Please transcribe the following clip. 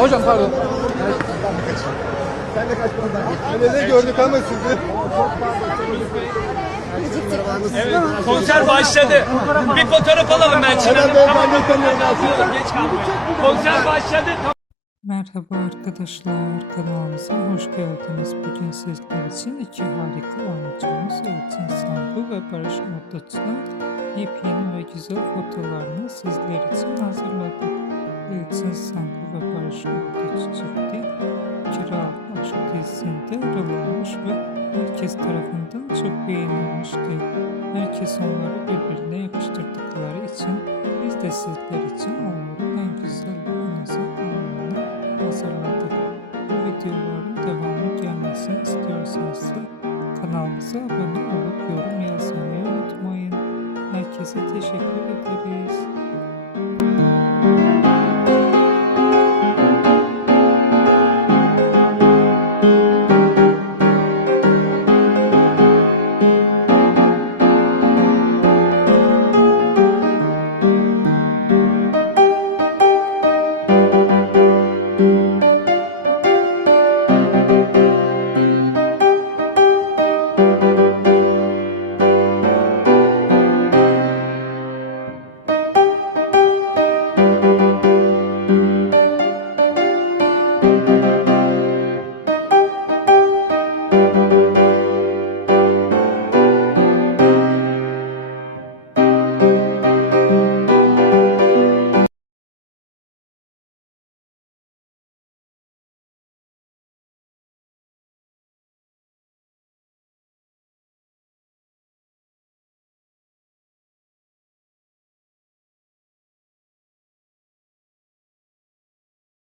Hocam pardon. Sen de kaçmadan. Ne gördük ama sizi. Evet, konser başladı. Bir fotoğraf alalım ben Çınar'ın. Tamam, geç kalmayın. Konser başladı. Merhaba arkadaşlar, kanalımıza hoş geldiniz. Bugün sizler için iki harika oyuncumuz Elçin Sangu ve Barış Arduç'un yepyeni ve güzel fotolarını sizler için hazırladık. Elçin Sangu ve Barış Arduç çifti Kiralık Aşk dizisinde rol almış ve herkes tarafından çok beğenilmişti. Herkes onları birbirine yakıştırdıkları için biz de sizler için onların en güzel ve en özel anlarını hazırladık. Bu videoların devamı gelmesini istiyorsanız kanalımıza abone olup yorum yazmayı unutmayın. Herkese teşekkür ederim.